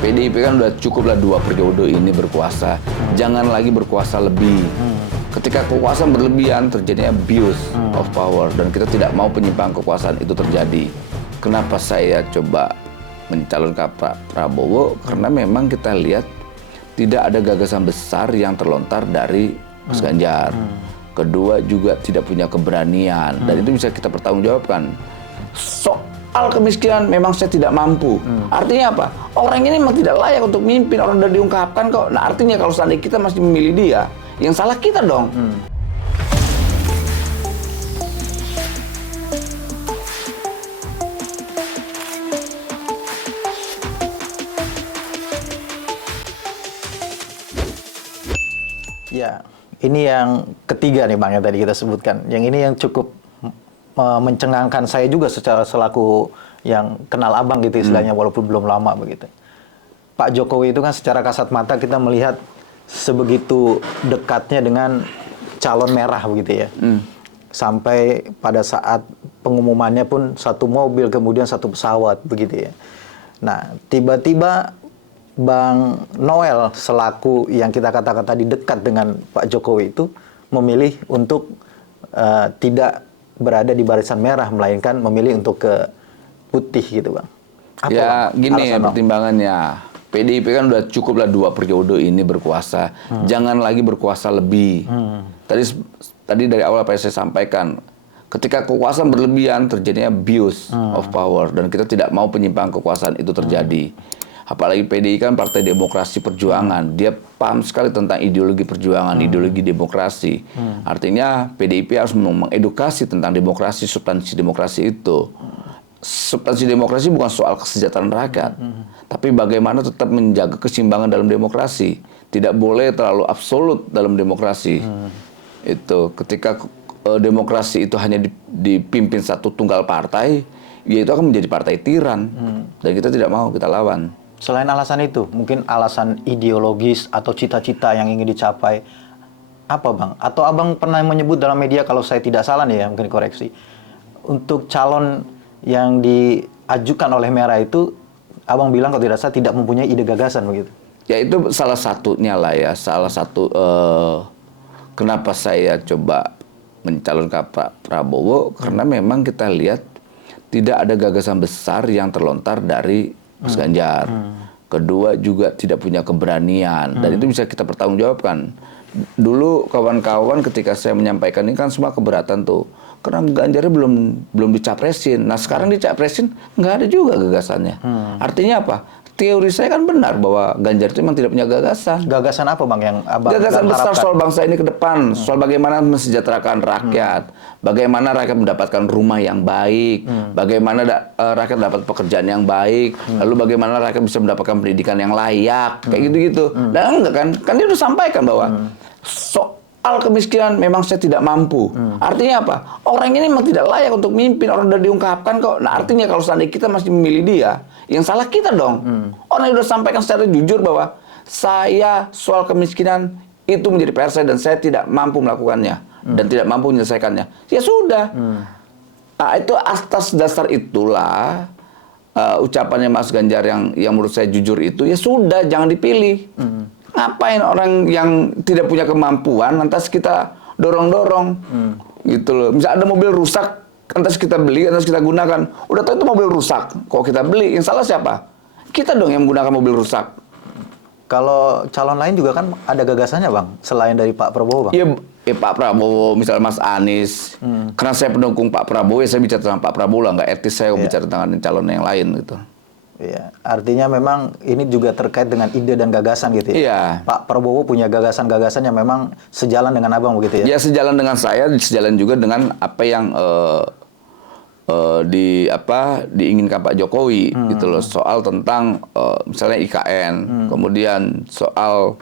PDIP kan udah cukuplah 2 periode ini berkuasa. Jangan lagi berkuasa lebih. Ketika kekuasaan berlebihan terjadinya abuse of power dan kita tidak mau penyimpangan kekuasaan itu terjadi. Kenapa saya coba mencalonkan Pak Prabowo? Karena memang kita lihat tidak ada gagasan besar yang terlontar dari Mas Ganjar. Kedua juga tidak punya keberanian dan itu bisa kita pertanggungjawabkan. Soal kemiskinan memang saya tidak mampu. Artinya apa? Orang ini memang tidak layak untuk mimpin. Orang sudah diungkapkan kok. Nah artinya kalau seandainya kita masih memilih dia, yang salah kita dong. Ya, ini yang ketiga nih Bang yang tadi kita sebutkan. Yang ini yang cukup mencengangkan saya juga secara selaku yang kenal Abang gitu istilahnya walaupun belum lama begitu. Pak Jokowi itu kan secara kasat mata kita melihat sebegitu dekatnya dengan calon merah begitu ya. Sampai pada saat pengumumannya pun satu mobil kemudian satu pesawat begitu ya. Nah, tiba-tiba Bang Noel selaku yang kita katakan tadi dekat dengan Pak Jokowi itu memilih untuk tidak berada di barisan merah melainkan memilih untuk ke putih gitu Bang. Apa ya Bang? gini Alasan, Bang? pertimbangannya. PDIP kan udah cukuplah 2 periode ini berkuasa. Jangan lagi berkuasa lebih. Tadi dari awal apa yang saya sampaikan. Ketika kekuasaan berlebihan terjadinya abuse of power dan kita tidak mau penyimpangan kekuasaan itu terjadi. Apalagi PDI kan Partai Demokrasi Perjuangan. Dia paham sekali tentang ideologi perjuangan, ideologi demokrasi. Artinya PDIP harus mengedukasi tentang demokrasi, substansi demokrasi itu. Substansi demokrasi bukan soal kesejahteraan rakyat, tapi bagaimana tetap menjaga keseimbangan dalam demokrasi. Tidak boleh terlalu absolut dalam demokrasi. Itu ketika demokrasi itu hanya dipimpin satu tunggal partai, ya itu akan menjadi partai tiran. Dan kita tidak mau, kita lawan. Selain alasan itu, mungkin alasan ideologis atau cita-cita yang ingin dicapai, apa Bang? Atau Abang pernah menyebut dalam media, kalau saya tidak salah nih ya, mungkin koreksi, untuk calon yang diajukan oleh Merah itu, Abang bilang kalau tidak salah tidak mempunyai ide gagasan begitu. Ya itu salah satunya lah ya, salah satu kenapa saya coba mencalonkan Pak Prabowo, karena memang kita lihat tidak ada gagasan besar yang terlontar dari Mas Ganjar. Kedua juga tidak punya keberanian dan itu bisa kita pertanggungjawabkan. Dulu kawan-kawan ketika saya menyampaikan ini kan semua keberatan tuh. Karena Ganjarnya belum dicapresin. Nah sekarang dicapresin nggak ada juga gagasannya. Artinya apa? Teori saya kan benar bahwa Ganjar itu memang tidak punya gagasan. Gagasan apa Bang yang Abang Gagasan besar harapkan? soal bangsa ini ke depan, soal bagaimana mensejahterakan rakyat, bagaimana rakyat mendapatkan rumah yang baik, bagaimana rakyat dapat pekerjaan yang baik, lalu bagaimana rakyat bisa mendapatkan pendidikan yang layak, kayak gitu-gitu. Dan enggak kan dia udah sampaikan bahwa soal kemiskinan memang saya tidak mampu. Artinya apa? Orang ini memang tidak layak untuk mimpin. Orang sudah diungkapkan kok. Nah artinya kalau seandainya kita masih memilih dia, yang salah kita dong. Orang yang sudah sampaikan secara jujur bahwa saya soal kemiskinan itu menjadi PR saya dan saya tidak mampu melakukannya dan tidak mampu menyelesaikannya. Ya sudah. Nah itu atas dasar itulah ucapannya Mas Ganjar yang menurut saya jujur itu, ya sudah jangan dipilih. Ngapain orang yang tidak punya kemampuan lantas kita dorong-dorong gitu loh. Misalnya ada mobil rusak lantas kita beli, lantas kita gunakan. Udah tahu itu mobil rusak, kok kita beli? Yang salah siapa? Kita dong yang menggunakan mobil rusak. Kalau calon lain juga kan ada gagasannya Bang, selain dari Pak Prabowo Bang. Iya, Pak Prabowo, misalnya Mas Anies. Karena saya pendukung Pak Prabowo, ya saya bicara tentang Pak Prabowo lah, nggak etis saya bicara tentang calon yang lain gitu. Iya, artinya memang ini juga terkait dengan ide dan gagasan gitu ya. Iya. Pak Prabowo punya gagasan-gagasan yang memang sejalan dengan Abang begitu ya. Ya sejalan dengan saya, sejalan juga dengan apa yang diinginkan Pak Jokowi gitu loh, soal tentang misalnya IKN, kemudian soal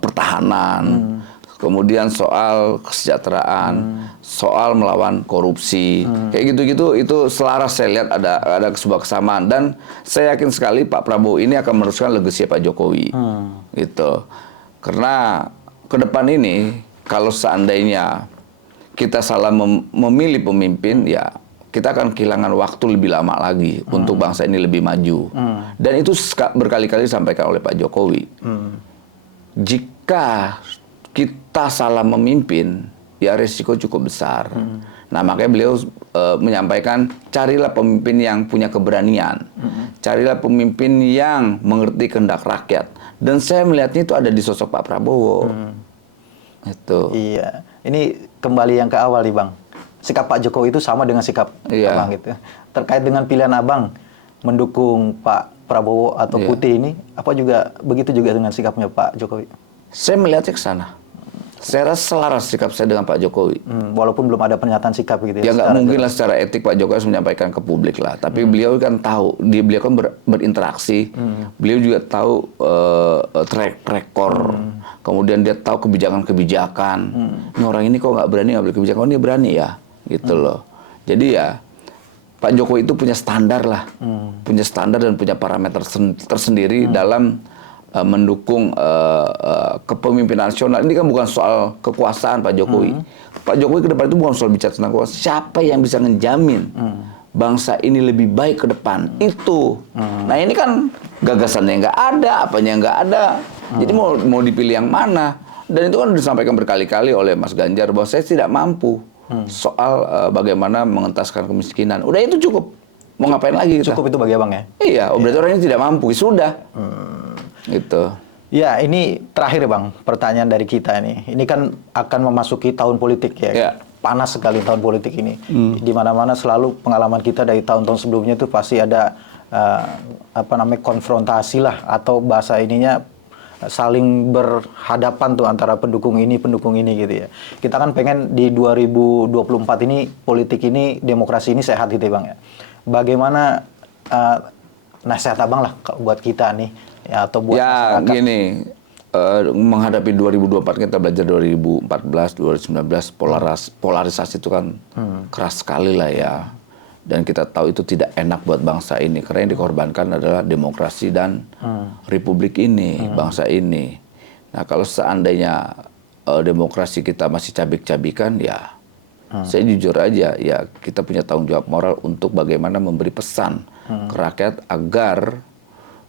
pertahanan, kemudian soal kesejahteraan, soal melawan korupsi, kayak gitu-gitu itu selaras saya lihat ada sebuah kesamaan dan saya yakin sekali Pak Prabowo ini akan meneruskan legasi Pak Jokowi, gitu. Karena ke depan ini kalau seandainya kita salah memilih pemimpin, ya kita akan kehilangan waktu lebih lama lagi untuk bangsa ini lebih maju. Dan itu berkali-kali disampaikan oleh Pak Jokowi. Jika kita salah memimpin, ya resiko cukup besar. Nah, makanya beliau menyampaikan, carilah pemimpin yang punya keberanian. Carilah pemimpin yang mengerti kehendak rakyat. Dan saya melihatnya itu ada di sosok Pak Prabowo. Itu. Iya. Ini kembali yang ke awal nih, Bang. Sikap Pak Jokowi itu sama dengan sikap Abang gitu. Terkait dengan pilihan Abang mendukung Pak Prabowo atau Putih ini, apa juga begitu juga dengan sikapnya Pak Jokowi? Saya melihatnya ke sana. Saya rasa selaras sikap saya dengan Pak Jokowi. Walaupun belum ada pernyataan sikap gitu ya. Ya nggak mungkin lah secara etik Pak Jokowi harus menyampaikan ke publik lah. Tapi beliau kan tahu, beliau kan berinteraksi. Beliau juga tahu track record. Kemudian dia tahu kebijakan-kebijakan. Ini orang ini kok nggak berani ngambil kebijakan, oh ini berani ya, gitu loh. Jadi ya Pak Jokowi itu punya standar lah, punya standar dan punya parameter tersendiri dalam mendukung kepemimpinan nasional. Ini kan bukan soal kekuasaan Pak Jokowi. Pak Jokowi ke depan itu bukan soal bicara tentang kekuasaan. Siapa yang bisa menjamin bangsa ini lebih baik ke depan? Itu. Nah ini kan gagasannya nggak ada, apanya nggak ada. Jadi mau dipilih yang mana? Dan itu kan disampaikan berkali-kali oleh Mas Ganjar bahwa saya tidak mampu soal bagaimana mengentaskan kemiskinan. Udah itu cukup. Mau ngapain lagi kita? Cukup itu bagi Abang ya? Iya, berarti orang ini tidak mampu. Sudah. Gitu. Ya, ini terakhir Bang, pertanyaan dari kita ini. Ini kan akan memasuki tahun politik ya. Panas sekali tahun politik ini. Di mana-mana selalu pengalaman kita dari tahun-tahun sebelumnya itu pasti ada konfrontasi lah, atau bahasa ininya saling berhadapan tuh antara pendukung ini gitu ya. Kita kan pengen di 2024 ini politik ini, demokrasi ini sehat gitu ya Bang ya. Bagaimana nasihat Abang lah buat kita nih? Ya, atau buat ya masyarakat. Gini, menghadapi 2024 kita belajar 2014, 2019 polarisasi itu kan keras sekali lah ya, dan kita tahu itu tidak enak buat bangsa ini karena yang dikorbankan adalah demokrasi dan republik ini, bangsa ini. Nah kalau seandainya demokrasi kita masih cabik-cabikan ya, saya jujur aja ya kita punya tanggung jawab moral untuk bagaimana memberi pesan ke rakyat agar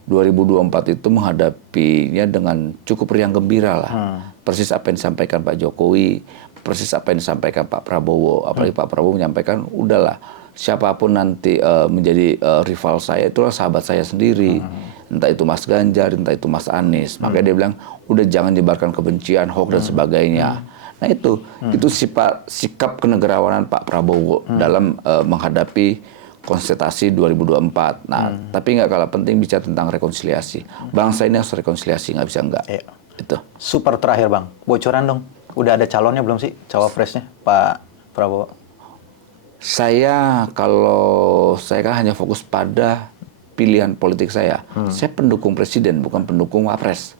2024 itu menghadapinya dengan cukup riang gembira lah. Persis apa yang disampaikan Pak Jokowi, persis apa yang disampaikan Pak Prabowo. Apalagi Pak Prabowo menyampaikan, udahlah, siapapun nanti menjadi rival saya, itulah sahabat saya sendiri. Entah itu Mas Ganjar, entah itu Mas Anies. Makanya dia bilang, udah jangan nyebarkan kebencian, hoax dan sebagainya. Nah itu sikap kenegarawanan Pak Prabowo dalam menghadapi konsultasi 2024. Nah, tapi nggak kalah penting bicara tentang rekonsiliasi. Bangsa ini harus rekonsiliasi, nggak bisa nggak. Iya. Itu. Super terakhir Bang, bocoran dong. Udah ada calonnya belum sih, cawapresnya Pak Prabowo? Saya kan hanya fokus pada pilihan politik saya. Saya pendukung presiden, bukan pendukung wapres.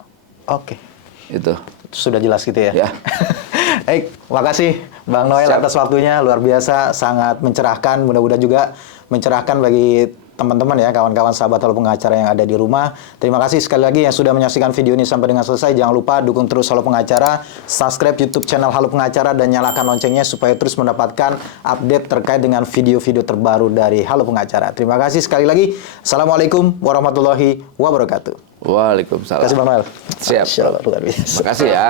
Oke. Itu. Sudah jelas gitu ya? Ya. Baik, makasih Bang Noel atas waktunya, luar biasa, sangat mencerahkan, mudah-mudahan juga mencerahkan bagi teman-teman ya, kawan-kawan sahabat Halo Pengacara yang ada di rumah. Terima kasih sekali lagi yang sudah menyaksikan video ini sampai dengan selesai. Jangan lupa dukung terus Halo Pengacara, subscribe YouTube channel Halo Pengacara, dan nyalakan loncengnya supaya terus mendapatkan update terkait dengan video-video terbaru dari Halo Pengacara. Terima kasih sekali lagi. Assalamualaikum warahmatullahi wabarakatuh. Waalaikumsalam. Terima kasih Bang Noel. Siap. Luar biasa. Terima kasih ya.